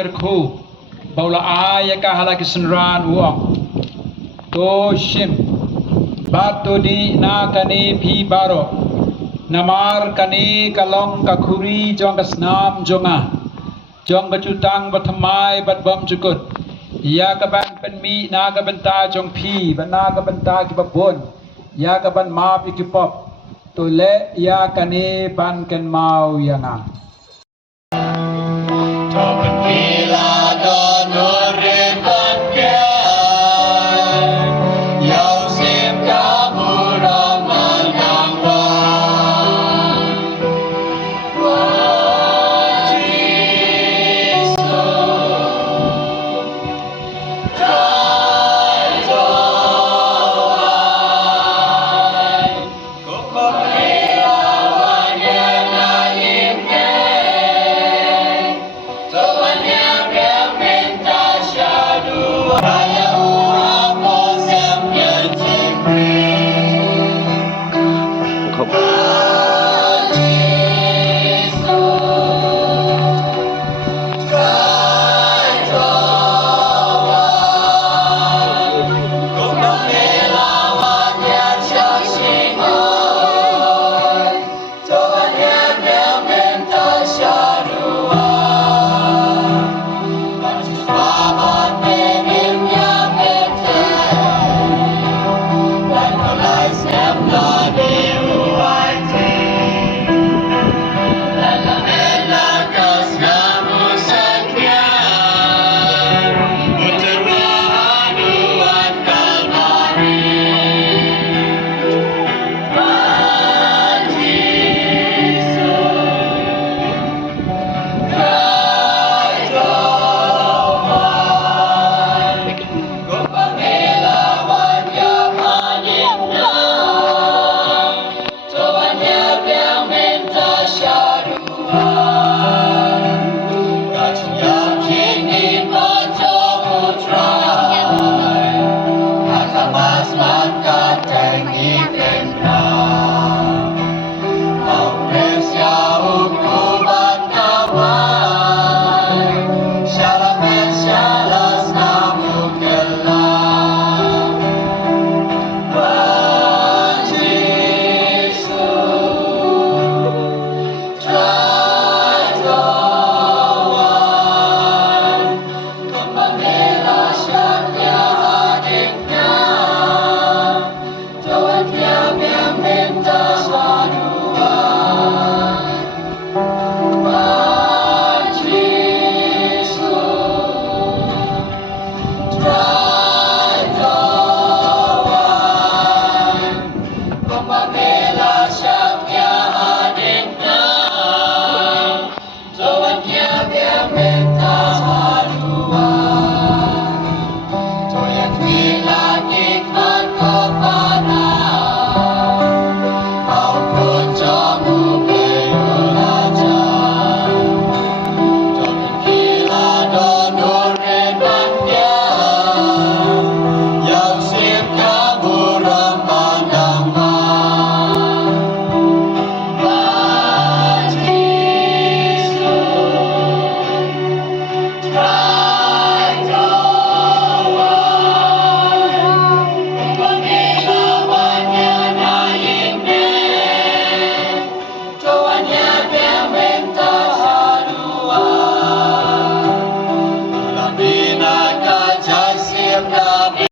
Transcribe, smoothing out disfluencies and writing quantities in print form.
Erku baula ayaka halaki senran uang to shim batu di na kani pi baro namar kani kalong kakuri jong kasnam jonga jong bacutang batamai bat bom cukut ya kaban penmi na kabenta jong pi bana kabenta ki babon ya kaban ma pi ki pop to le ya kani ban ken mau yana Bila donorin bangkai, yau sim kamu ramai nangwan. Wajib trai doai, kupakilawan yang naimke. Tuhan yang minta syadu